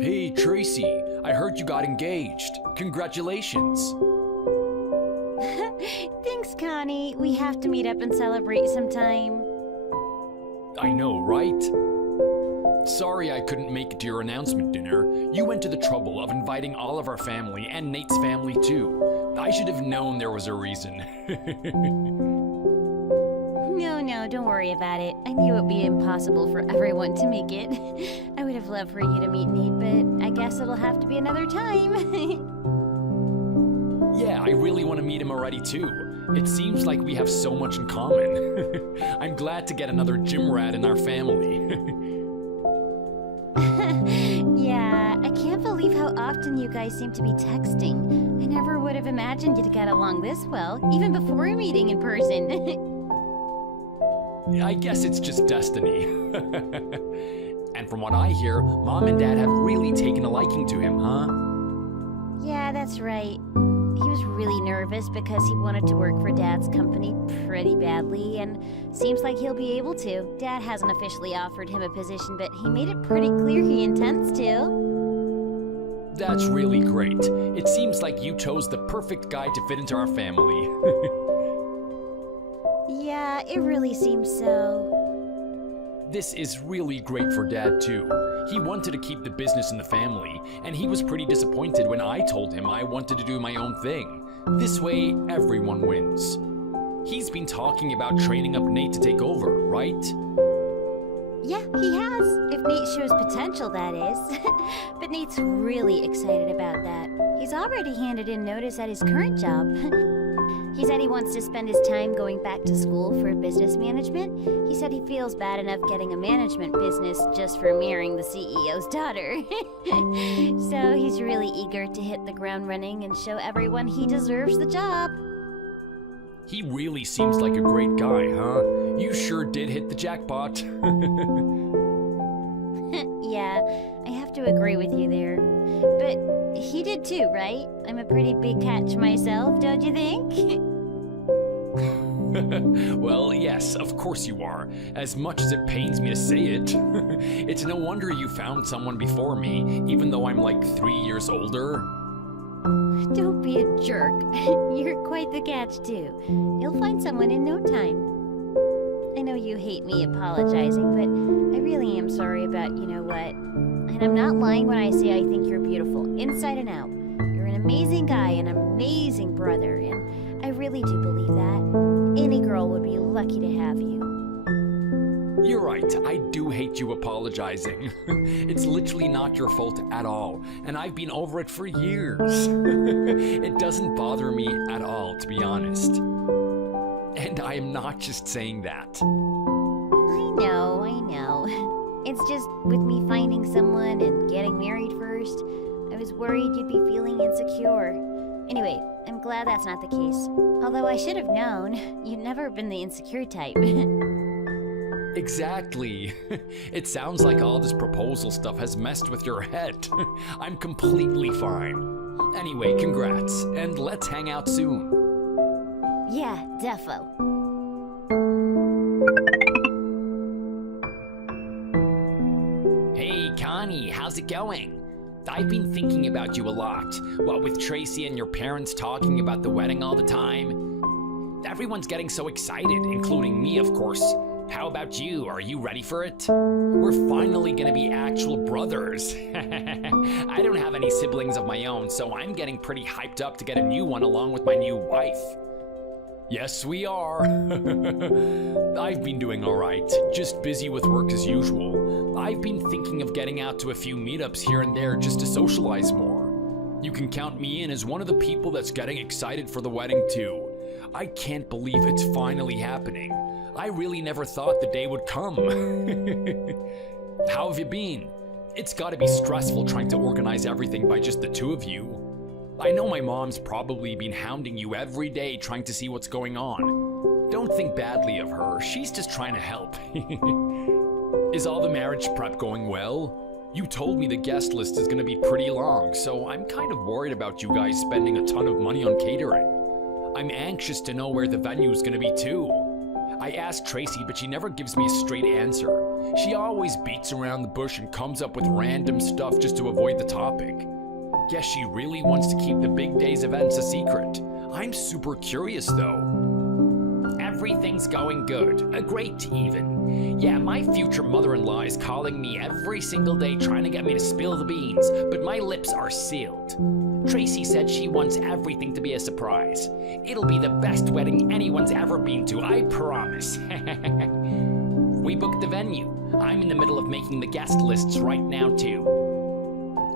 Hey, Tracy, I heard you got engaged. Congratulations. Thanks, Connie. We have to meet up and celebrate sometime. I know, right? Sorry I couldn't make it to your announcement dinner. You went to the trouble of inviting all of our family and Nate's family too. I should have known there was a reason. No, don't worry about it. I knew it would be impossible for everyone to make it. I would have loved for you to meet Nate, but I guess it'll have to be another time. Yeah, I really want to meet him already too. It seems like we have so much in common. I'm glad to get another gym rat in our family. Yeah, I can't believe how often you guys seem to be texting. I never would have imagined you'd get along this well, even before meeting in person. I guess it's just destiny. And from what I hear, Mom and Dad have really taken a liking to him, huh? Yeah, that's right. He was really nervous because he wanted to work for Dad's company pretty badly, and seems like he'll be able to. Dad hasn't officially offered him a position, but he made it pretty clear he intends to. That's really great. It seems like you chose the perfect guy to fit into our family. Yeah, it really seems so. This is really great for Dad too. He wanted to keep the business in the family, and he was pretty disappointed when I told him I wanted to do my own thing. This way, everyone wins. He's been talking about training up Nate to take over, right? Yeah, he has. If Nate shows potential, that is. But Nate's really excited about that. He's already handed in notice at his current job. He said he wants to spend his time going back to school for business management. He said he feels bad enough getting a management business just for marrying the CEO's daughter. So he's really eager to hit the ground running and show everyone he deserves the job. He really seems like a great guy, huh? You sure did hit the jackpot. Yeah, I have to agree with you there. But he did too, right? I'm a pretty big catch myself, don't you think? Well, yes, of course you are. As much as it pains me to say it. It's no wonder you found someone before me, even though I'm like 3 years older. Don't be a jerk. You're quite the catch too. You'll find someone in no time. I know you hate me apologizing, but I really am sorry about you know what. And I'm not lying when I say I think you're beautiful, inside and out. You're an amazing guy, an amazing brother, and I really do believe that. Any girl would be lucky to have you. You're right, I do hate you apologizing. It's literally not your fault at all, and I've been over it for years. It doesn't bother me at all, to be honest. And I am not just saying that. I know. It's just with me finding someone and getting married first, I was worried you'd be feeling insecure. Anyway, I'm glad that's not the case. Although I should have known, you've never been the insecure type. Exactly. It sounds like all this proposal stuff has messed with your head. I'm completely fine. Anyway, congrats, and let's hang out soon. Yeah, defo. Hey, Connie, how's it going? I've been thinking about you a lot. What with Tracy and your parents talking about the wedding all the time. Everyone's getting so excited, including me, of course. How about you? Are you ready for it? We're finally gonna be actual brothers. I don't have any siblings of my own, so I'm getting pretty hyped up to get a new one along with my new wife. Yes, we are. I've been doing all right, just busy with work as usual. I've been thinking of getting out to a few meetups here and there just to socialize more. You can count me in as one of the people that's getting excited for the wedding too. I can't believe it's finally happening. I really never thought the day would come. How have you been? It's gotta be stressful trying to organize everything by just the two of you. I know my mom's probably been hounding you every day trying to see what's going on. Don't think badly of her, she's just trying to help. Is all the marriage prep going well? You told me the guest list is gonna be pretty long, so I'm kind of worried about you guys spending a ton of money on catering. I'm anxious to know where the venue's gonna be too. I asked Tracy, but she never gives me a straight answer. She always beats around the bush and comes up with random stuff just to avoid the topic. Guess she really wants to keep the big day's events a secret. I'm super curious though. Everything's going good. Great, even. Yeah, my future mother-in-law is calling me every single day trying to get me to spill the beans, but my lips are sealed. Tracy said she wants everything to be a surprise. It'll be the best wedding anyone's ever been to, I promise. We booked the venue. I'm in the middle of making the guest lists right now, too.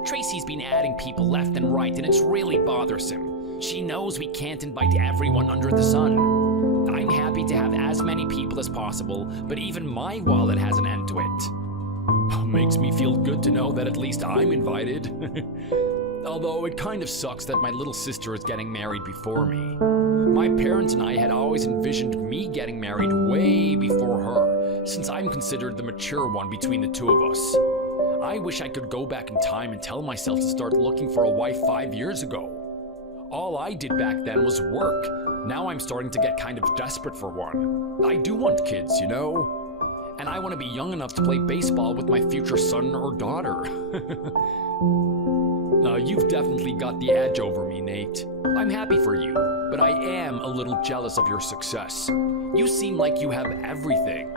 Tracy's been adding people left and right, and it's really bothersome. She knows we can't invite everyone under the sun. I'm happy to have as many people as possible, but even my wallet has an end to it. Makes me feel good to know that at least I'm invited. Although it kind of sucks that my little sister is getting married before me. My parents and I had always envisioned me getting married way before her, since I'm considered the mature one between the two of us. I wish I could go back in time and tell myself to start looking for a wife 5 years ago. All I did back then was work. Now I'm starting to get kind of desperate for one. I do want kids, you know? And I want to be young enough to play baseball with my future son or daughter. You've definitely got the edge over me, Nate. I'm happy for you, but I am a little jealous of your success. You seem like you have everything.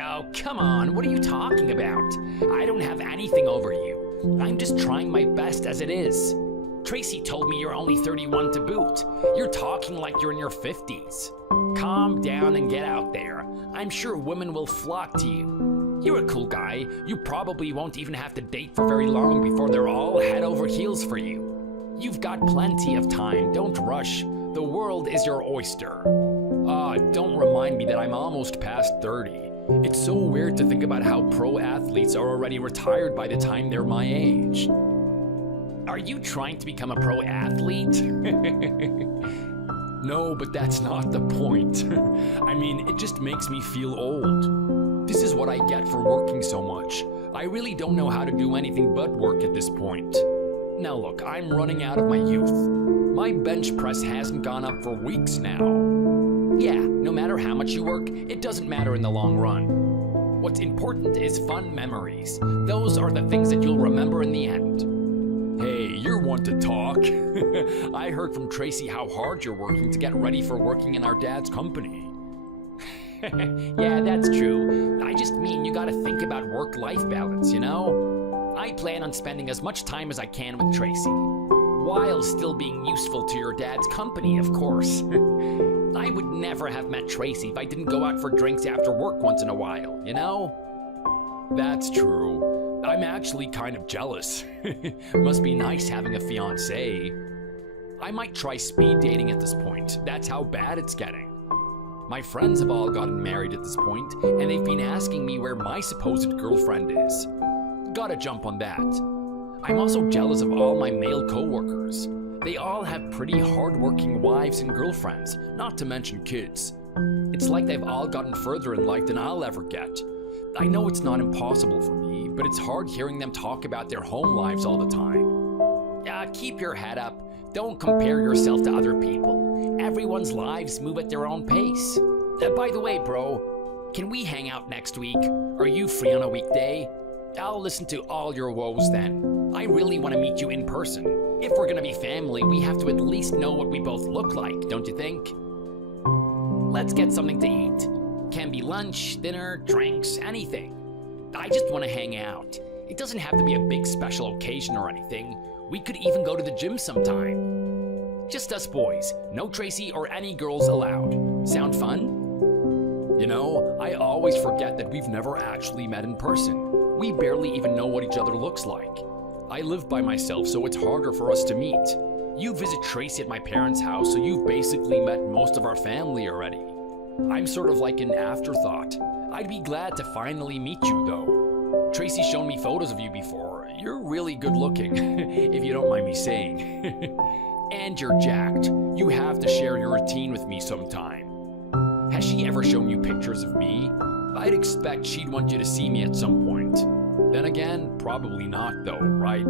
Oh, come on, what are you talking about? I don't have anything over you. I'm just trying my best as it is. Tracy told me you're only 31 to boot. You're talking like you're in your 50s. Calm down and get out there. I'm sure women will flock to you. You're a cool guy. You probably won't even have to date for very long before they're all head over heels for you. You've got plenty of time. Don't rush. The world is your oyster. Don't remind me that I'm almost past 30. It's so weird to think about how pro athletes are already retired by the time they're my age. Are you trying to become a pro athlete? No, but that's not the point. I mean, it just makes me feel old. This is what I get for working so much. I really don't know how to do anything but work at this point. Now look, I'm running out of my youth. My bench press hasn't gone up for weeks now. Yeah, no matter how much you work, it doesn't matter in the long run. What's important is fun memories. Those are the things that you'll remember in the end. Hey, you're one to talk. I heard from Tracy how hard you're working to get ready for working in our dad's company. Yeah, that's true. I just mean you gotta think about work-life balance, you know? I plan on spending as much time as I can with Tracy, while still being useful to your dad's company, of course. I would never have met Tracy if I didn't go out for drinks after work once in a while, you know? That's true. I'm actually kind of jealous. Must be nice having a fiancé. I might try speed dating at this point. That's how bad it's getting. My friends have all gotten married at this point, and they've been asking me where my supposed girlfriend is. Gotta jump on that. I'm also jealous of all my male coworkers. They all have pretty hardworking wives and girlfriends, not to mention kids. It's like they've all gotten further in life than I'll ever get. I know it's not impossible for me, but it's hard hearing them talk about their home lives all the time. Keep your head up. Don't compare yourself to other people. Everyone's lives move at their own pace. By the way, bro, can we hang out next week? Are you free on a weekday? I'll listen to all your woes then. I really want to meet you in person. If we're gonna be family, we have to at least know what we both look like, don't you think? Let's get something to eat. Can be lunch, dinner, drinks, anything. I just want to hang out. It doesn't have to be a big special occasion or anything. We could even go to the gym sometime. Just us boys, no Tracy or any girls allowed. Sound fun? You know, I always forget that we've never actually met in person. We barely even know what each other looks like. I live by myself, so it's harder for us to meet. You visit Tracy at my parents' house, so you've basically met most of our family already. I'm sort of like an afterthought. I'd be glad to finally meet you, though. Tracy's shown me photos of you before. You're really good looking, if you don't mind me saying. And you're jacked. You have to share your routine with me sometime. Has she ever shown you pictures of me? I'd expect she'd want you to see me at some point. Then again, probably not though, right?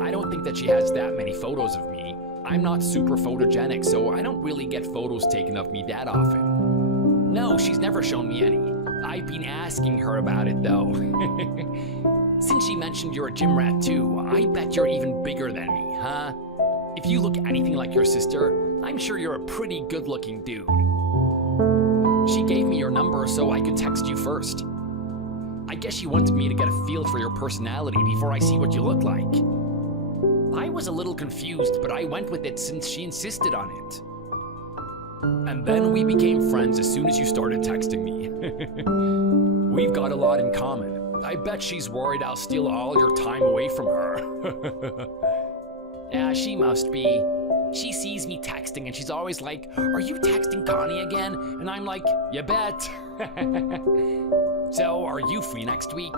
I don't think that she has that many photos of me. I'm not super photogenic, so I don't really get photos taken of me that often. No, she's never shown me any. I've been asking her about it though. Since she mentioned you're a gym rat too, I bet you're even bigger than me, huh? If you look anything like your sister, I'm sure you're a pretty good-looking dude. She gave me your number so I could text you first. I guess she wanted me to get a feel for your personality before I see what you look like. I was a little confused, but I went with it since she insisted on it. And then we became friends as soon as you started texting me. We've got a lot in common. I bet she's worried I'll steal all your time away from her. Yeah, she must be. She sees me texting and she's always like, "Are you texting Connie again?" And I'm like, "You bet." So, are you free next week?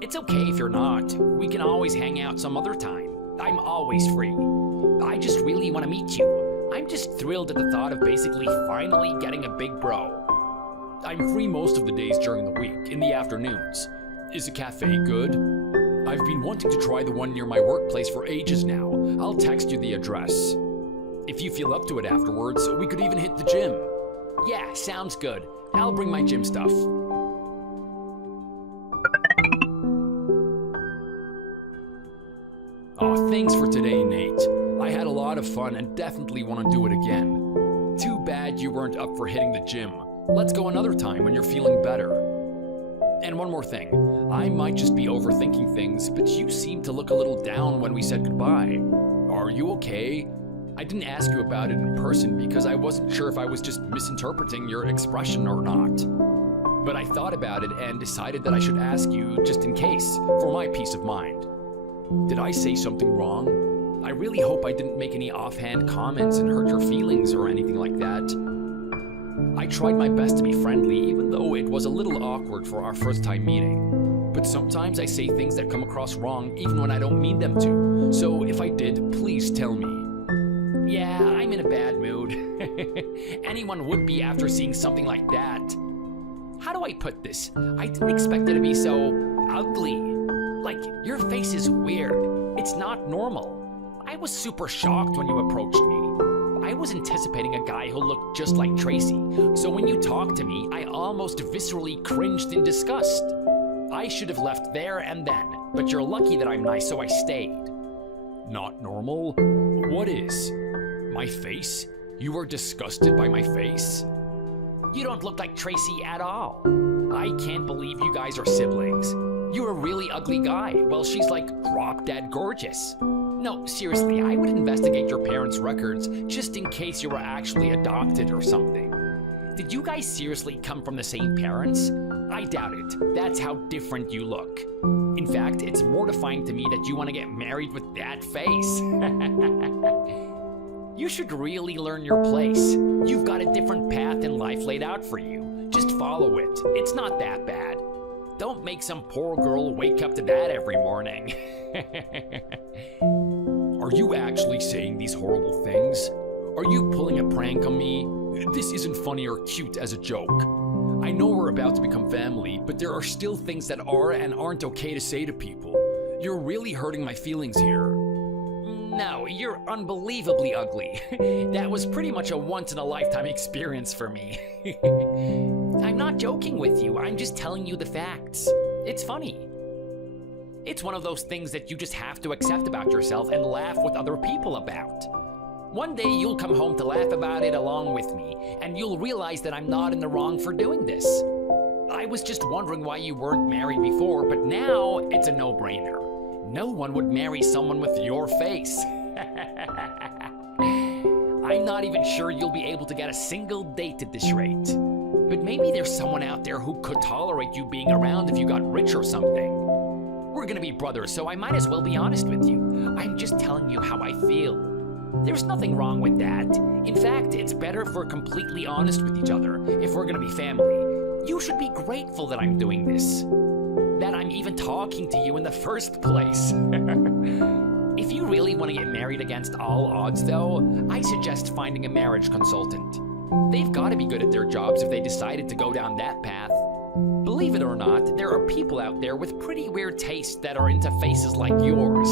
It's okay if you're not. We can always hang out some other time. I'm always free. I just really want to meet you. I'm just thrilled at the thought of basically finally getting a big bro. I'm free most of the days during the week, in the afternoons. Is a cafe good? I've been wanting to try the one near my workplace for ages now. I'll text you the address. If you feel up to it afterwards, we could even hit the gym. Yeah, sounds good. I'll bring my gym stuff. Oh, thanks for today, Nate. I had a lot of fun and definitely want to do it again. Too bad you weren't up for hitting the gym. Let's go another time when you're feeling better. And one more thing. I might just be overthinking things, but you seemed to look a little down when we said goodbye. Are you okay? I didn't ask you about it in person because I wasn't sure if I was just misinterpreting your expression or not. But I thought about it and decided that I should ask you just in case, for my peace of mind. Did I say something wrong? I really hope I didn't make any offhand comments and hurt your feelings or anything like that. I tried my best to be friendly, even though it was a little awkward for our first time meeting. But sometimes I say things that come across wrong even when I don't mean them to. So if I did, please tell me. Yeah, I'm in a bad mood. Anyone would be after seeing something like that. How do I put this? I didn't expect it to be so ugly. Like, your face is weird. It's not normal. I was super shocked when you approached me. I was anticipating a guy who looked just like Tracy, so when you talked to me, I almost viscerally cringed in disgust. I should have left there and then, but you're lucky that I'm nice, so I stayed. Not normal? What is? My face? You were disgusted by my face? You don't look like Tracy at all. I can't believe you guys are siblings. You're a really ugly guy, while she's like drop-dead gorgeous. No, seriously, I would investigate your parents' records just in case you were actually adopted or something. Did you guys seriously come from the same parents? I doubt it. That's how different you look. In fact, it's mortifying to me that you want to get married with that face. You should really learn your place. You've got a different path in life laid out for you. Just follow it. It's not that bad. Don't make some poor girl wake up to that every morning. Are you actually saying these horrible things? Are you pulling a prank on me? This isn't funny or cute as a joke. I know we're about to become family, but there are still things that are and aren't okay to say to people. You're really hurting my feelings here. No, you're unbelievably ugly. That was pretty much a once-in-a-lifetime experience for me. I'm not joking with you, I'm just telling you the facts. It's funny. It's one of those things that you just have to accept about yourself and laugh with other people about. One day you'll come home to laugh about it along with me, and you'll realize that I'm not in the wrong for doing this. I was just wondering why you weren't married before, but now it's a no-brainer. No one would marry someone with your face. I'm not even sure you'll be able to get a single date at this rate. But maybe there's someone out there who could tolerate you being around if you got rich or something. We're gonna be brothers, so I might as well be honest with you. I'm just telling you how I feel. There's nothing wrong with that. In fact, it's better if we're completely honest with each other if we're gonna be family. You should be grateful that I'm doing this. That I'm even talking to you in the first place. If you really want to get married against all odds, though, I suggest finding a marriage consultant. They've got to be good at their jobs if they decided to go down that path. Believe it or not, there are people out there with pretty weird tastes that are into faces like yours.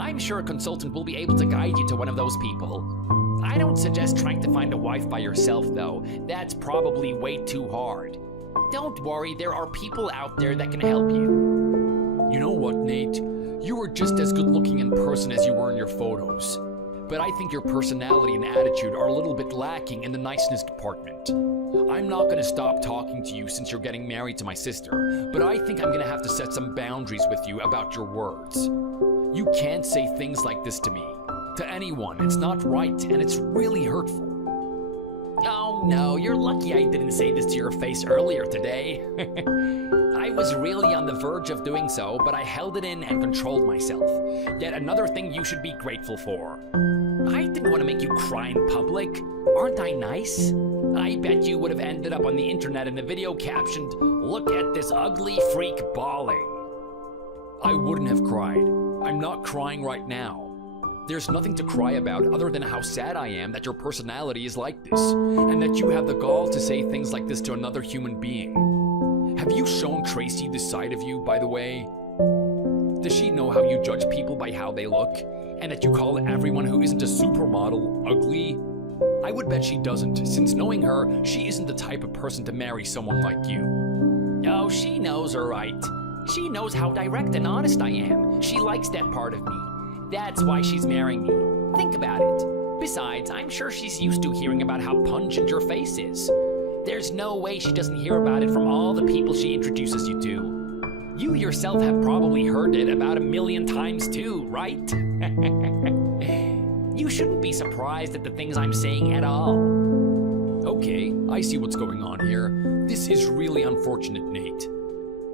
I'm sure a consultant will be able to guide you to one of those people. I don't suggest trying to find a wife by yourself, though. That's probably way too hard. Don't worry, there are people out there that can help you. You know what, Nate? You were just as good looking in person as you were in your photos. But I think your personality and attitude are a little bit lacking in the niceness department. I'm not gonna stop talking to you since you're getting married to my sister, but I think I'm gonna have to set some boundaries with you about your words. You can't say things like this to me. To anyone, it's not right, and it's really hurtful. Oh no, you're lucky I didn't say this to your face earlier today. I was really on the verge of doing so, but I held it in and controlled myself. Yet another thing you should be grateful for. I didn't want to make you cry in public. Aren't I nice? I bet you would have ended up on the internet in a video captioned, "Look at this ugly freak bawling." I wouldn't have cried. I'm not crying right now. There's nothing to cry about other than how sad I am that your personality is like this, and that you have the gall to say things like this to another human being. Have you shown Tracy this side of you, by the way? Does she know how you judge people by how they look, and that you call everyone who isn't a supermodel ugly? I would bet she doesn't, since knowing her, she isn't the type of person to marry someone like you. Oh, she knows, all right. She knows how direct and honest I am. She likes that part of me. That's why she's marrying me. Think about it. Besides, I'm sure she's used to hearing about how pungent your face is. There's no way she doesn't hear about it from all the people she introduces you to. You yourself have probably heard it about 1,000,000 times too, right? You shouldn't be surprised at the things I'm saying at all. Okay, I see what's going on here. This is really unfortunate, Nate.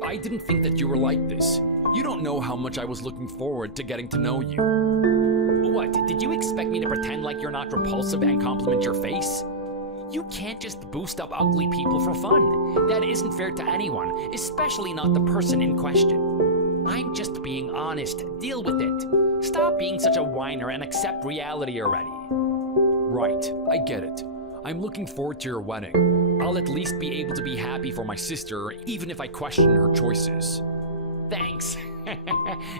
I didn't think that you were like this. You don't know how much I was looking forward to getting to know you. What, did you expect me to pretend like you're not repulsive and compliment your face? You can't just boost up ugly people for fun. That isn't fair to anyone, especially not the person in question. I'm just being honest. Deal with it. Stop being such a whiner and accept reality already. Right, I get it. I'm looking forward to your wedding. I'll at least be able to be happy for my sister, even if I question her choices. Thanks.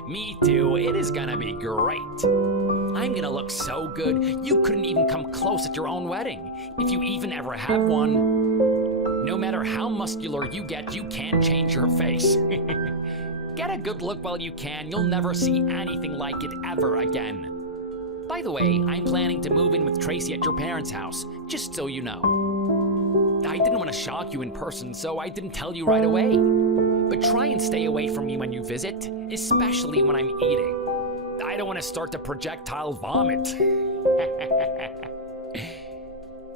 Me too. It is gonna be great. I'm gonna look so good, you couldn't even come close at your own wedding, if you even ever have one. No matter how muscular you get, you can't change your face. Get a good look while you can. You'll never see anything like it ever again. By the way, I'm planning to move in with Tracy at your parents' house, just so you know. I didn't want to shock you in person, so I didn't tell you right away. But try and stay away from me when you visit, especially when I'm eating. I don't want to start to projectile vomit.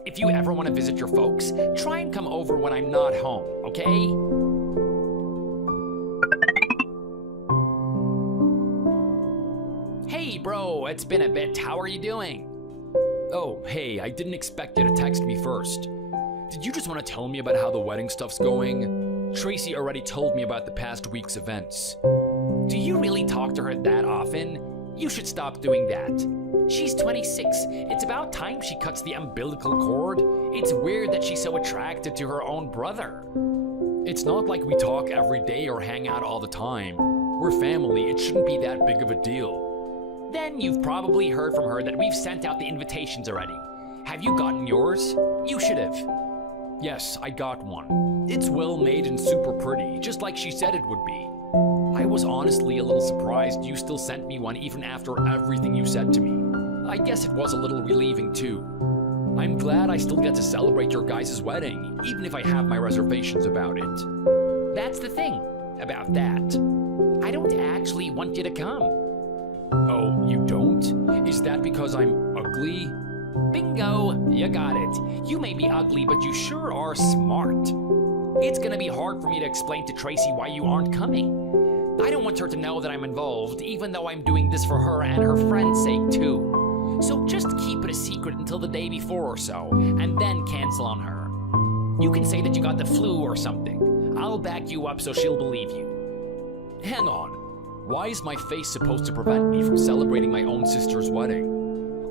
If you ever want to visit your folks, try and come over when I'm not home, okay? Hey bro, it's been a bit. How are you doing? Oh, hey, I didn't expect you to text me first. Did you just want to tell me about how the wedding stuff's going? Tracy already told me about the past week's events. Do you really talk to her that often? You should stop doing that. She's 26. It's about time she cuts the umbilical cord. It's weird that she's so attracted to her own brother. It's not like we talk every day or hang out all the time. We're family. It shouldn't be that big of a deal. Then you've probably heard from her that we've sent out the invitations already. Have you gotten yours? You should have. Yes, I got one. It's well made and super pretty, just like she said it would be. I was honestly a little surprised you still sent me one even after everything you said to me. I guess it was a little relieving too. I'm glad I still get to celebrate your guys' wedding, even if I have my reservations about it. That's the thing about that. I don't actually want you to come. Oh, you don't? Is that because I'm ugly? Bingo! You got it. You may be ugly, but you sure are smart. It's gonna be hard for me to explain to Tracy why you aren't coming. I don't want her to know that I'm involved, even though I'm doing this for her and her friend's sake too. So just keep it a secret until the day before or so, and then cancel on her. You can say that you got the flu or something. I'll back you up so she'll believe you. Hang on. Why is my face supposed to prevent me from celebrating my own sister's wedding?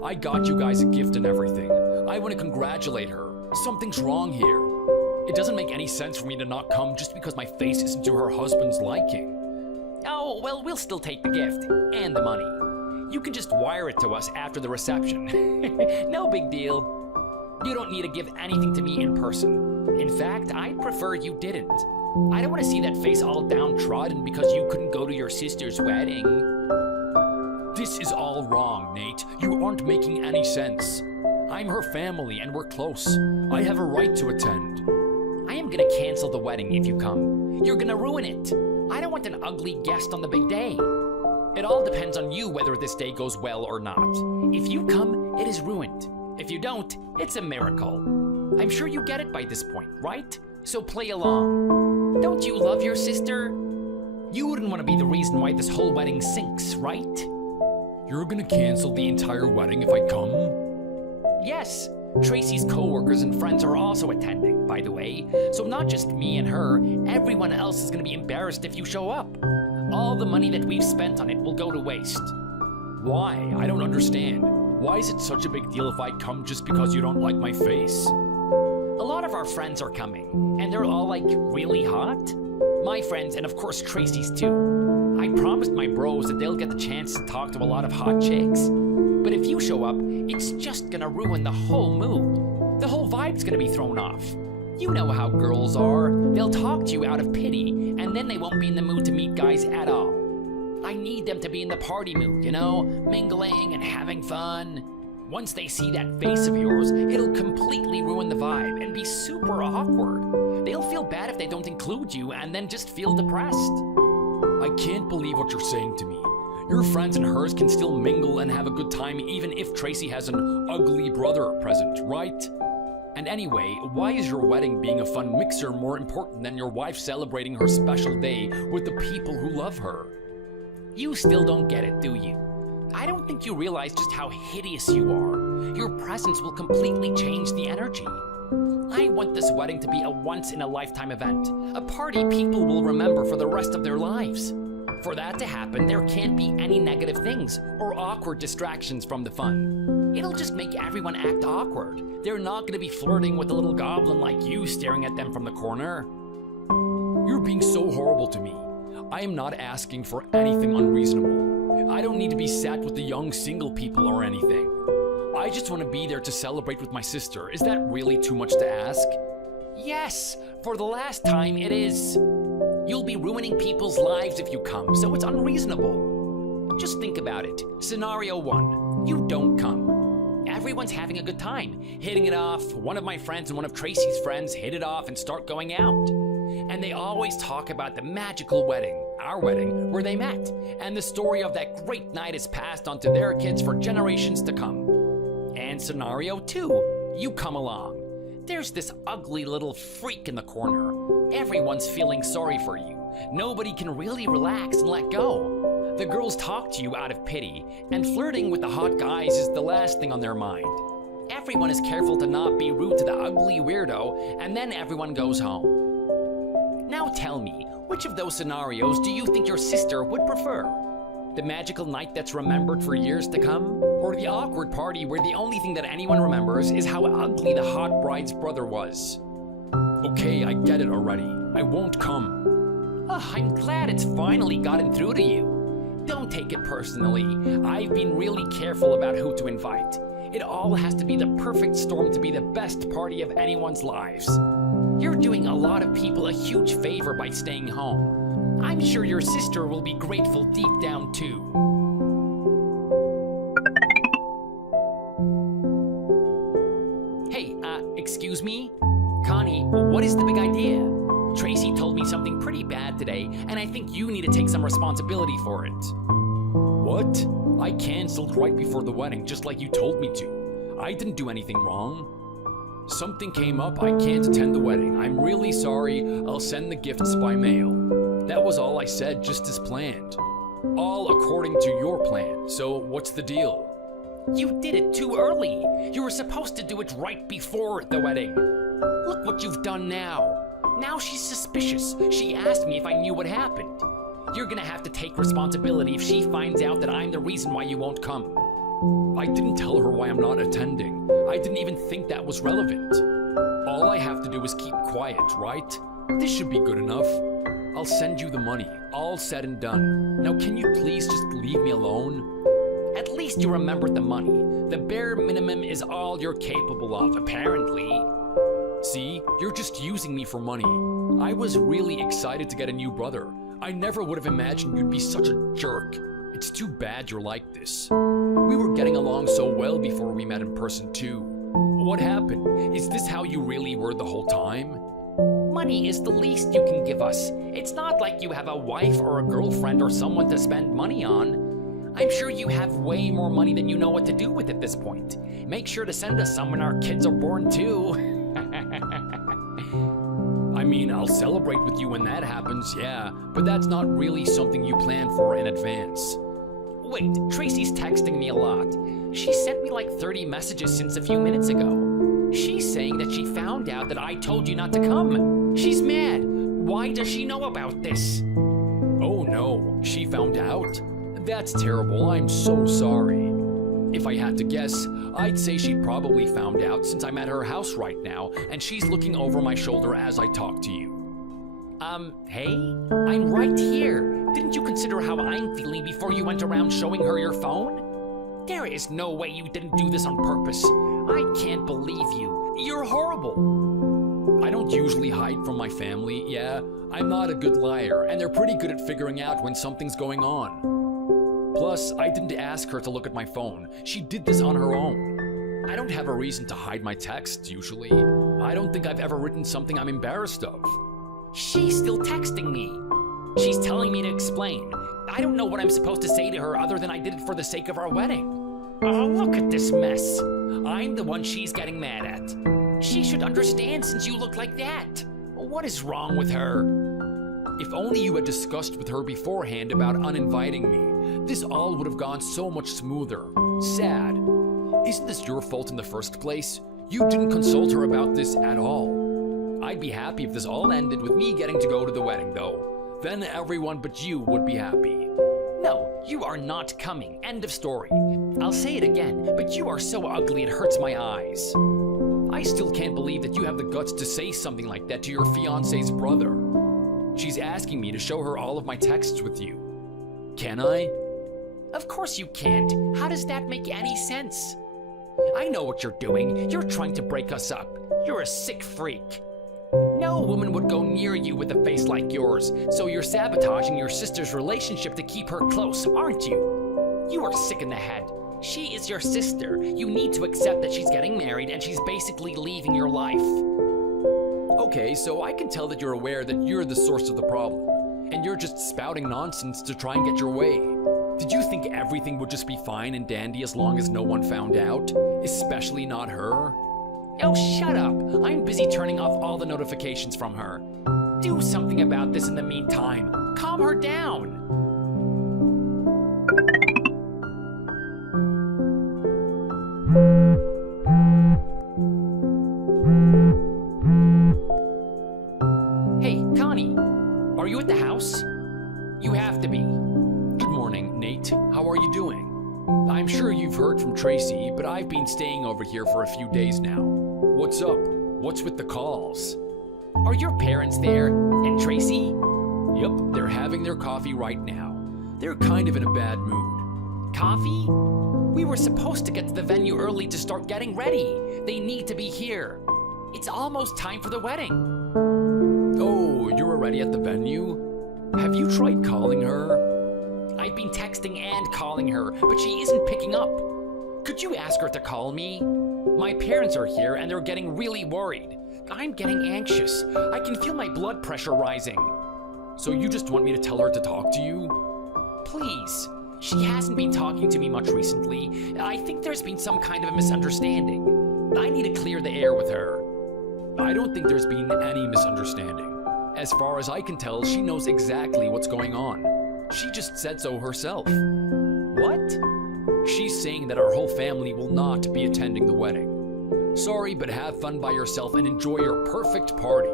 I got you guys a gift and everything. I want to congratulate her. Something's wrong here. It doesn't make any sense for me to not come just because my face isn't to her husband's liking. Oh, well, we'll still take the gift and the money. You can just wire it to us after the reception. No big deal. You don't need to give anything to me in person. In fact, I'd prefer you didn't. I don't want to see that face all downtrodden because you couldn't go to your sister's wedding. This is all wrong, Nate. You aren't making any sense. I'm her family and we're close. I have a right to attend. I am gonna cancel the wedding if you come. You're gonna ruin it. I don't want an ugly guest on the big day. It all depends on you whether this day goes well or not. If you come, it is ruined. If you don't, it's a miracle. I'm sure you get it by this point, right? So play along. Don't you love your sister? You wouldn't want to be the reason why this whole wedding sinks, right? You're gonna cancel the entire wedding if I come? Yes. Tracy's co-workers and friends are also attending, by the way. So not just me and her, everyone else is gonna be embarrassed if you show up. All the money that we've spent on it will go to waste. Why? I don't understand. Why is it such a big deal if I come just because you don't like my face? A lot of our friends are coming, and they're all like really hot. My friends, and of course Tracy's too. I promised my bros that they'll get the chance to talk to a lot of hot chicks. But if you show up, it's just gonna ruin the whole mood. The whole vibe's gonna be thrown off. You know how girls are. They'll talk to you out of pity, and then they won't be in the mood to meet guys at all. I need them to be in the party mood, you know? Mingling and having fun. Once they see that face of yours, it'll completely ruin the vibe and be super awkward. They'll feel bad if they don't include you and then just feel depressed. I can't believe what you're saying to me. Your friends and hers can still mingle and have a good time even if Tracy has an ugly brother present, right? And anyway, why is your wedding being a fun mixer more important than your wife celebrating her special day with the people who love her? You still don't get it, do you? I don't think you realize just how hideous you are. Your presence will completely change the energy. I want this wedding to be a once-in-a-lifetime event, a party people will remember for the rest of their lives. For that to happen, there can't be any negative things or awkward distractions from the fun. It'll just make everyone act awkward. They're not gonna be flirting with a little goblin like you staring at them from the corner. You're being so horrible to me. I am not asking for anything unreasonable. I don't need to be sat with the young single people or anything. I just want to be there to celebrate with my sister. Is that really too much to ask? Yes, for the last time it is. You'll be ruining people's lives if you come, so it's unreasonable. Just think about it. Scenario 1, you don't come. Everyone's having a good time, hitting it off. One of my friends and one of Tracy's friends hit it off and start going out. And they always talk about the magical wedding, our wedding, where they met. And the story of that great night is passed on to their kids for generations to come. And scenario 2, you come along. There's this ugly little freak in the corner. Everyone's feeling sorry for you. Nobody can really relax and let go. The girls talk to you out of pity, and flirting with the hot guys is the last thing on their mind. Everyone is careful to not be rude to the ugly weirdo, and then everyone goes home. Now tell me, which of those scenarios do you think your sister would prefer? The magical night that's remembered for years to come? Or the awkward party where the only thing that anyone remembers is how ugly the hot bride's brother was? Okay, I get it already. I won't come. Oh, I'm glad it's finally gotten through to you. Don't take it personally. I've been really careful about who to invite. It all has to be the perfect storm to be the best party of anyone's lives. You're doing a lot of people a huge favor by staying home. I'm sure your sister will be grateful deep down too. Hey, excuse me? Connie, what is the big idea? Tracy told me something pretty bad today, and I think you need to take some responsibility for it. What? I canceled right before the wedding, just like you told me to. I didn't do anything wrong. Something came up, I can't attend the wedding. I'm really sorry, I'll send the gifts by mail. That was all I said, just as planned. All according to your plan, so what's the deal? You did it too early. You were supposed to do it right before the wedding. Look what you've done now. Now she's suspicious. She asked me if I knew what happened. You're gonna have to take responsibility if she finds out that I'm the reason why you won't come. I didn't tell her why I'm not attending. I didn't even think that was relevant. All I have to do is keep quiet, right? This should be good enough. I'll send you the money, all said and done. Now can you please just leave me alone? At least you remembered the money. The bare minimum is all you're capable of, apparently. See, you're just using me for money. I was really excited to get a new brother. I never would have imagined you'd be such a jerk. It's too bad you're like this. We were getting along so well before we met in person too. What happened? Is this how you really were the whole time? Money is the least you can give us. It's not like you have a wife or a girlfriend or someone to spend money on. I'm sure you have way more money than you know what to do with at this point. Make sure to send us some when our kids are born too. I mean, I'll celebrate with you when that happens, yeah, but that's not really something you plan for in advance. Wait, Tracy's texting me a lot. She sent me like 30 messages since a few minutes ago. She's saying that she found out that I told you not to come. She's mad. Why does she know about this? Oh no, she found out? That's terrible, I'm so sorry. If I had to guess, I'd say she probably found out since I'm at her house right now and she's looking over my shoulder as I talk to you. Hey? I'm right here. Didn't you consider how I'm feeling before you went around showing her your phone? There is no way you didn't do this on purpose. I can't believe you. You're horrible. I don't usually hide from my family, yeah. I'm not a good liar, and they're pretty good at figuring out when something's going on. Plus, I didn't ask her to look at my phone. She did this on her own. I don't have a reason to hide my texts, usually. I don't think I've ever written something I'm embarrassed of. She's still texting me. She's telling me to explain. I don't know what I'm supposed to say to her other than I did it for the sake of our wedding. Oh, look at this mess. I'm the one she's getting mad at. She should understand since you look like that. What is wrong with her? If only you had discussed with her beforehand about uninviting me, this all would have gone so much smoother. Sad. Isn't this your fault in the first place? You didn't consult her about this at all. I'd be happy if this all ended with me getting to go to the wedding, though. Then everyone but you would be happy. No, you are not coming. End of story. I'll say it again, but you are so ugly it hurts my eyes. I still can't believe that you have the guts to say something like that to your fiancé's brother. She's asking me to show her all of my texts with you. Can I? Of course you can't. How does that make any sense? I know what you're doing. You're trying to break us up. You're a sick freak. No woman would go near you with a face like yours, so you're sabotaging your sister's relationship to keep her close, aren't you? You are sick in the head. She is your sister. You need to accept that she's getting married and she's basically leaving your life. Okay, so I can tell that you're aware that you're the source of the problem, and you're just spouting nonsense to try and get your way. Did you think everything would just be fine and dandy as long as no one found out? Especially not her? Oh, shut up. I'm busy turning off all the notifications from her. Do something about this in the meantime. Calm her down. Hey, Connie. Are you at the house? You have to be. Good morning, Nate. How are you doing? I'm sure you've heard from Tracy, but I've been staying over here for a few days now. What's up? What's with the calls? Are your parents there? And Tracy? Yep, they're having their coffee right now. They're kind of in a bad mood. Coffee? We were supposed to get to the venue early to start getting ready. They need to be here. It's almost time for the wedding. Oh, you're already at the venue? Have you tried calling her? I've been texting and calling her, but she isn't picking up. Could you ask her to call me? My parents are here and they're getting really worried. I'm getting anxious. I can feel my blood pressure rising. So you just want me to tell her to talk to you? Please. She hasn't been talking to me much recently. I think there's been some kind of a misunderstanding. I need to clear the air with her. I don't think there's been any misunderstanding. As far as I can tell, she knows exactly what's going on. She just said so herself. What? She's saying that our whole family will not be attending the wedding. Sorry, but have fun by yourself and enjoy your perfect party.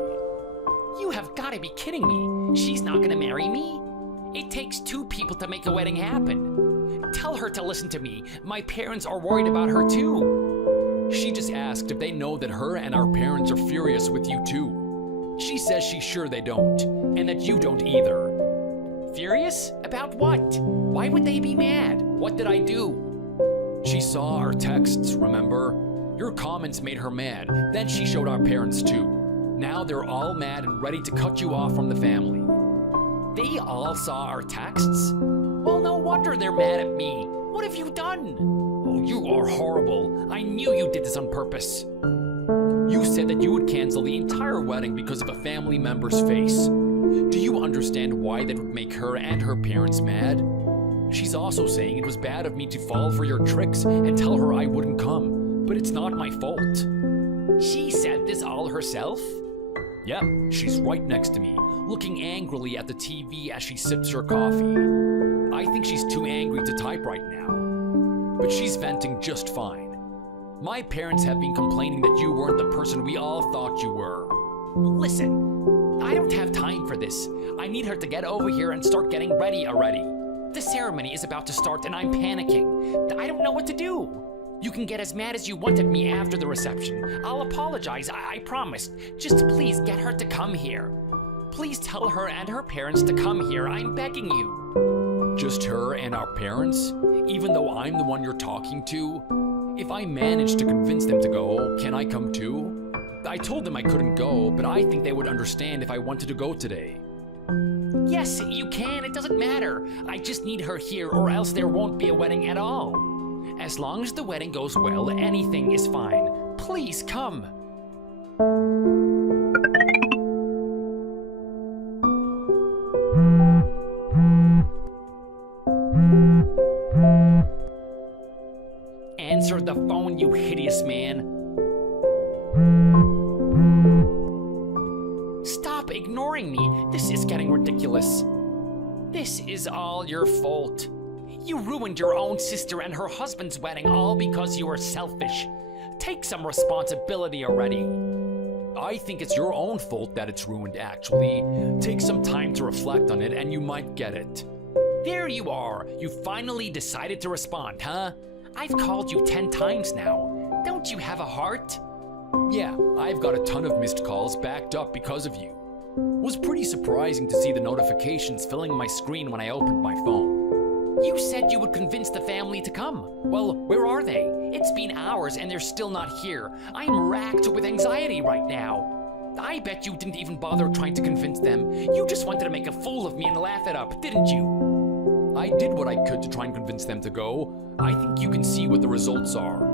You have got to be kidding me. She's not going to marry me? It takes two people to make a wedding happen. Tell her to listen to me. My parents are worried about her too. She just asked if they know that her and our parents are furious with you too. She says she's sure they don't, and that you don't either. Furious? About what? Why would they be mad? What did I do? She saw our texts, remember? Your comments made her mad. Then she showed our parents too. Now they're all mad and ready to cut you off from the family. They all saw our texts? Well, no wonder they're mad at me. What have you done? Oh, you are horrible. I knew you did this on purpose. You said that you would cancel the entire wedding because of a family member's face. Do you understand why that would make her and her parents mad? She's also saying it was bad of me to fall for your tricks and tell her I wouldn't come, but it's not my fault. She said this all herself? Yep, she's right next to me, looking angrily at the TV as she sips her coffee. I think she's too angry to type right now, but she's venting just fine. My parents have been complaining that you weren't the person we all thought you were. Listen, I don't have time for this. I need her to get over here and start getting ready already. The ceremony is about to start and I'm panicking. I don't know what to do. You can get as mad as you want at me after the reception. I'll apologize, I promise. Just please get her to come here. Please tell her and her parents to come here, I'm begging you. Just her and our parents? Even though I'm the one you're talking to? If I manage to convince them to go, can I come too? I told them I couldn't go, but I think they would understand if I wanted to go today. Yes, you can, it doesn't matter. I just need her here or else there won't be a wedding at all. As long as the wedding goes well, anything is fine. Please come. Answer the phone, you hideous man. Stop ignoring me. This is getting ridiculous. This is all your fault. You ruined your own sister and her husband's wedding all because you were selfish. Take some responsibility already. I think it's your own fault that it's ruined, actually. Take some time to reflect on it and you might get it. There you are. You finally decided to respond, huh? I've called you 10 times now. Don't you have a heart? Yeah, I've got a ton of missed calls backed up because of you. Was pretty surprising to see the notifications filling my screen when I opened my phone. You said you would convince the family to come. Well, where are they? It's been hours and they're still not here. I'm racked with anxiety right now. I bet you didn't even bother trying to convince them. You just wanted to make a fool of me and laugh it up, didn't you? I did what I could to try and convince them to go. I think you can see what the results are.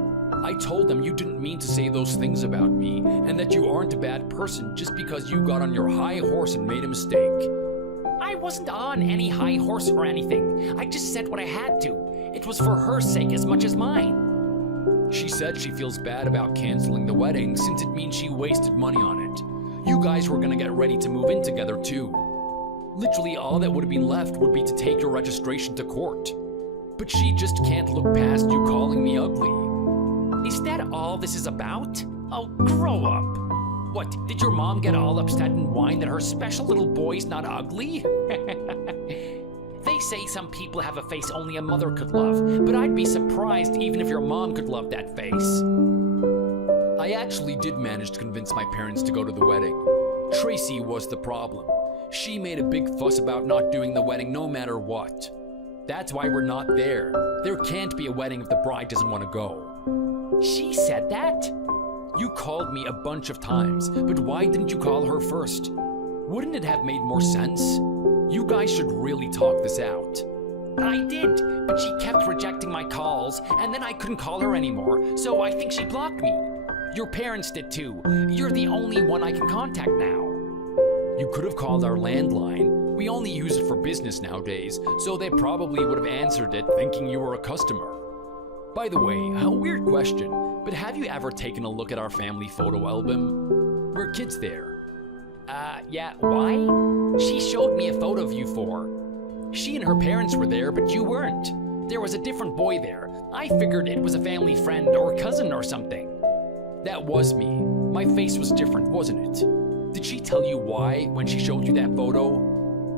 I told them you didn't mean to say those things about me and that you aren't a bad person just because you got on your high horse and made a mistake. I wasn't on any high horse or anything. I just said what I had to. It was for her sake as much as mine. She said she feels bad about canceling the wedding since it means she wasted money on it. You guys were gonna get ready to move in together too. Literally all that would have been left would be to take your registration to court. But she just can't look past you calling me ugly. Is that all this is about? Oh, grow up. What, did your mom get all upset and whine that her special little boy's not ugly? They say some people have a face only a mother could love, but I'd be surprised even if your mom could love that face. I actually did manage to convince my parents to go to the wedding. Tracy was the problem. She made a big fuss about not doing the wedding no matter what. That's why we're not there. There can't be a wedding if the bride doesn't want to go. She said that? You called me a bunch of times, but why didn't you call her first? Wouldn't it have made more sense? You guys should really talk this out. I did, but she kept rejecting my calls, and then I couldn't call her anymore, so I think she blocked me. Your parents did too. You're the only one I can contact now. You could have called our landline. We only use it for business nowadays, so they probably would have answered it thinking you were a customer. By the way, a weird question, but have you ever taken a look at our family photo album? We're kids there. Yeah, why? She showed me a photo of you four. She and her parents were there, but you weren't. There was a different boy there. I figured it was a family friend or cousin or something. That was me. My face was different, wasn't it? Did she tell you why when she showed you that photo?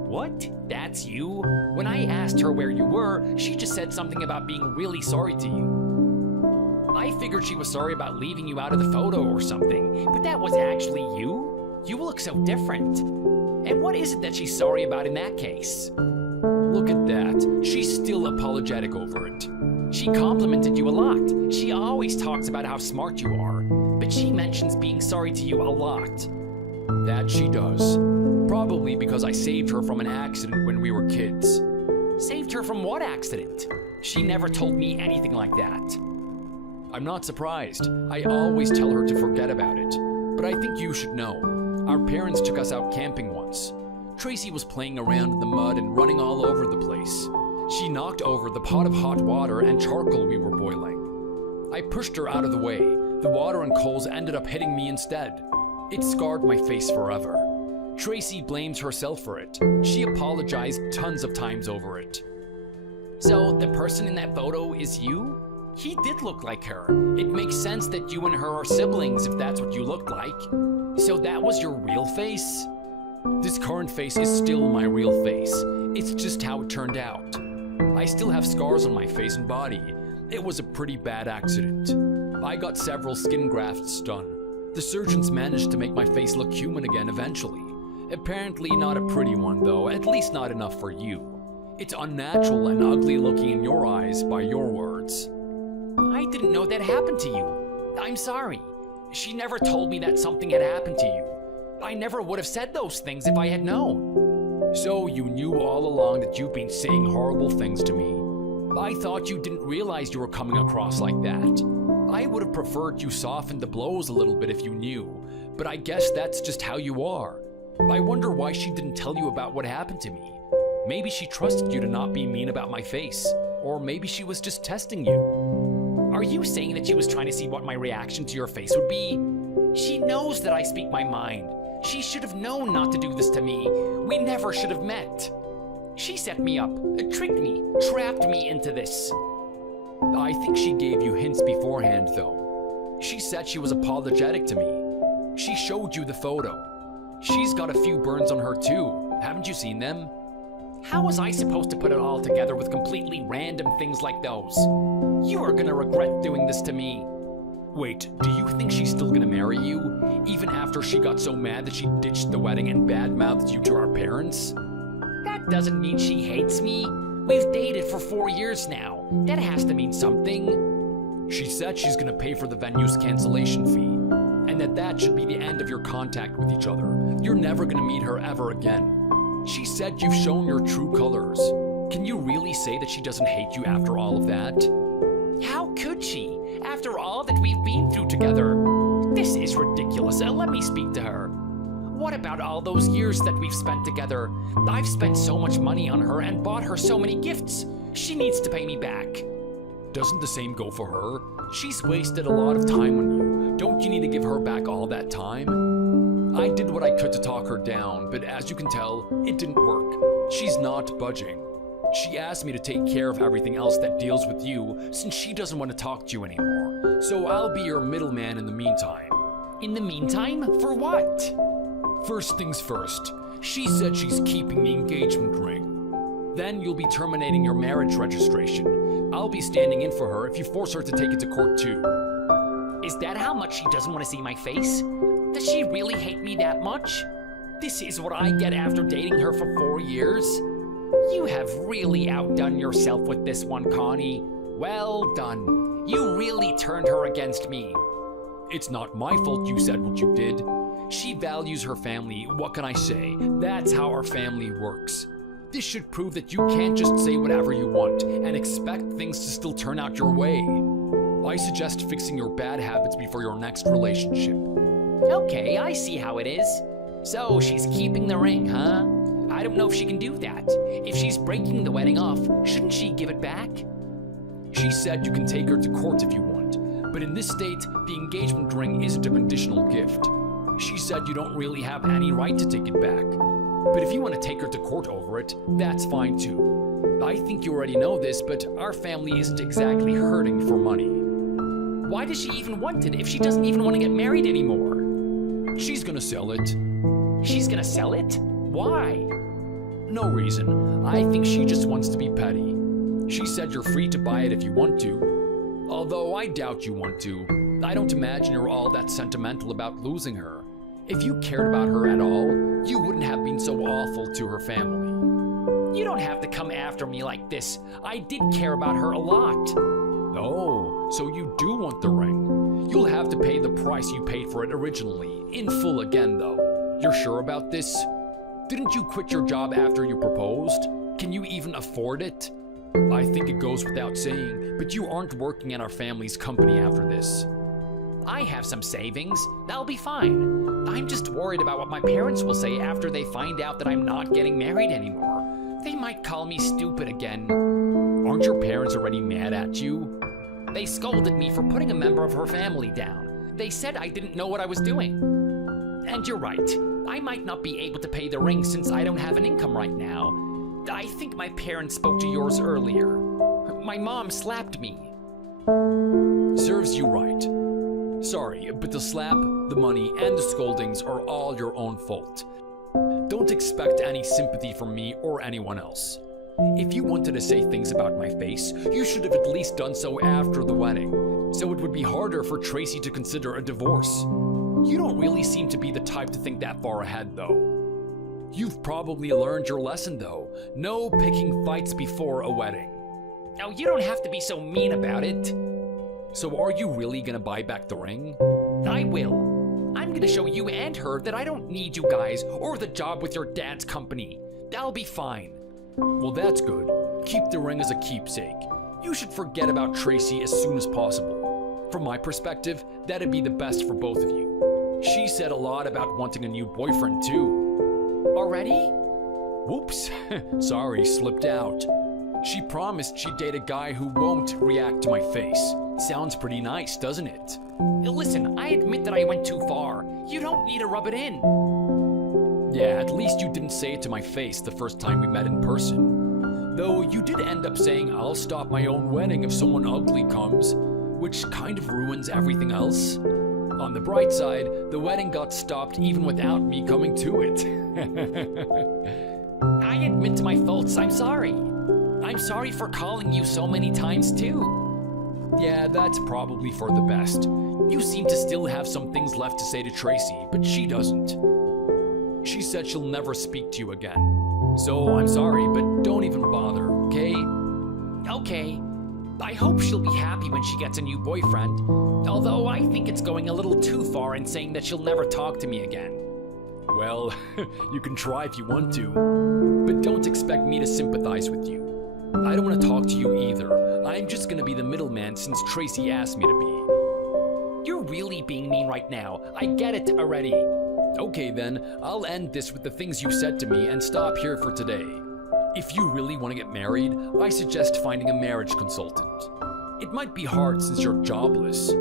What? That's you? When I asked her where you were, she just said something about being really sorry to you. I figured she was sorry about leaving you out of the photo or something, but that was actually you? You look so different. And what is it that she's sorry about in that case? Look at that. She's still apologetic over it. She complimented you a lot. She always talks about how smart you are, but she mentions being sorry to you a lot. That she does. Probably because I saved her from an accident when we were kids. Saved her from what accident? She never told me anything like that. I'm not surprised. I always tell her to forget about it. But I think you should know. Our parents took us out camping once. Tracy was playing around in the mud and running all over the place. She knocked over the pot of hot water and charcoal we were boiling. I pushed her out of the way. The water and coals ended up hitting me instead. It scarred my face forever. Tracy blames herself for it. She apologized tons of times over it. So the person in that photo is you? He did look like her. It makes sense that you and her are siblings if that's what you look like. So that was your real face? This current face is still my real face. It's just how it turned out. I still have scars on my face and body. It was a pretty bad accident. I got several skin grafts done. The surgeons managed to make my face look human again eventually. Apparently not a pretty one though, at least not enough for you. It's unnatural and ugly looking in your eyes, by your words. I didn't know that happened to you. I'm sorry. She never told me that something had happened to you. I never would have said those things if I had known. So you knew all along that you've been saying horrible things to me. I thought you didn't realize you were coming across like that. I would have preferred you softened the blows a little bit if you knew, but I guess that's just how you are. I wonder why she didn't tell you about what happened to me. Maybe she trusted you to not be mean about my face, or maybe she was just testing you. Are you saying that she was trying to see what my reaction to your face would be? She knows that I speak my mind. She should have known not to do this to me. We never should have met. She set me up, tricked me, trapped me into this. I think she gave you hints beforehand, though. She said she was apologetic to me. She showed you the photo. She's got a few burns on her too. Haven't you seen them? How was I supposed to put it all together with completely random things like those? You are gonna regret doing this to me. Wait, do you think she's still gonna marry you? Even after she got so mad that she ditched the wedding and badmouthed you to our parents? That doesn't mean she hates me. We've dated for 4 years now. That has to mean something. She said she's gonna pay for the venue's cancellation fee, and that should be the end of your contact with each other. You're never gonna meet her ever again. She said you've shown your true colors. Can you really say that she doesn't hate you after all of that? How could she, after all that we've been through together? This is ridiculous. Let me speak to her. What about all those years that we've spent together? I've spent so much money on her and bought her so many gifts. She needs to pay me back. Doesn't the same go for her? She's wasted a lot of time on you. Don't you need to give her back all that time? I did what I could to talk her down, but as you can tell, it didn't work. She's not budging. She asked me to take care of everything else that deals with you since she doesn't want to talk to you anymore. So I'll be your middleman in the meantime. In the meantime? For what? First things first, she said she's keeping the engagement ring. Then you'll be terminating your marriage registration. I'll be standing in for her if you force her to take it to court too. Is that how much she doesn't want to see my face? Does she really hate me that much? This is what I get after dating her for 4 years? You have really outdone yourself with this one, Connie. Well done. You really turned her against me. It's not my fault you said what you did. She values her family, what can I say? That's how our family works. This should prove that you can't just say whatever you want and expect things to still turn out your way. I suggest fixing your bad habits before your next relationship. Okay, I see how it is. So she's keeping the ring, huh? I don't know if she can do that. If she's breaking the wedding off, shouldn't she give it back? She said you can take her to court if you want, but in this state, the engagement ring isn't a conditional gift. She said you don't really have any right to take it back. But if you want to take her to court over it, that's fine too. I think you already know this, but our family isn't exactly hurting for money. Why does she even want it if she doesn't even want to get married anymore? She's gonna sell it. She's gonna sell it? Why? No reason. I think she just wants to be petty. She said you're free to buy it if you want to. Although I doubt you want to. I don't imagine you're all that sentimental about losing her. If you cared about her at all, you wouldn't have been so awful to her family. You don't have to come after me like this. I did care about her a lot. Oh, so you do want the ring. You'll have to pay the price you paid for it originally, in full again though. You're sure about this? Didn't you quit your job after you proposed? Can you even afford it? I think it goes without saying, but you aren't working at our family's company after this. I have some savings. That'll be fine. I'm just worried about what my parents will say after they find out that I'm not getting married anymore. They might call me stupid again. Aren't your parents already mad at you? They scolded me for putting a member of her family down. They said I didn't know what I was doing. And you're right. I might not be able to pay the ring since I don't have an income right now. I think my parents spoke to yours earlier. My mom slapped me. Serves you right. Sorry, but the slap, the money, and the scoldings are all your own fault. Don't expect any sympathy from me or anyone else. If you wanted to say things about my face, you should have at least done so after the wedding, so it would be harder for Tracy to consider a divorce. You don't really seem to be the type to think that far ahead, though. You've probably learned your lesson, though. No picking fights before a wedding. Now, you don't have to be so mean about it. So are you really gonna buy back the ring? I will. I'm gonna show you and her that I don't need you guys or the job with your dad's company. That'll be fine. Well, that's good. Keep the ring as a keepsake. You should forget about Tracy as soon as possible. From my perspective, that'd be the best for both of you. She said a lot about wanting a new boyfriend, too. Already? Whoops. Sorry, slipped out. She promised she'd date a guy who won't react to my face. Sounds pretty nice, doesn't it? Listen, I admit that I went too far. You don't need to rub it in. Yeah, at least you didn't say it to my face the first time we met in person. Though you did end up saying I'll stop my own wedding if someone ugly comes, which kind of ruins everything else. On the bright side, the wedding got stopped even without me coming to it. I admit to my faults. I'm sorry. I'm sorry for calling you so many times, too. Yeah, that's probably for the best. You seem to still have some things left to say to Tracy, but she doesn't. She said she'll never speak to you again. So I'm sorry, but don't even bother, okay? Okay. I hope she'll be happy when she gets a new boyfriend. Although I think it's going a little too far in saying that she'll never talk to me again. Well, you can try if you want to, but don't expect me to sympathize with you. I don't want to talk to you either. I'm just gonna be the middleman since Tracy asked me to be. You're really being mean right now. I get it already. Okay then, I'll end this with the things you said to me and stop here for today. If you really want to get married, I suggest finding a marriage consultant. It might be hard since you're jobless.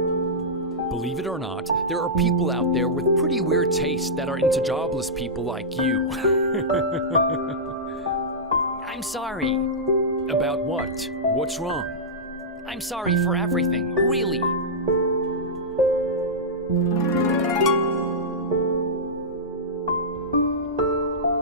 Believe it or not, there are people out there with pretty weird tastes that are into jobless people like you. I'm sorry. About what? What's wrong? I'm sorry for everything, really.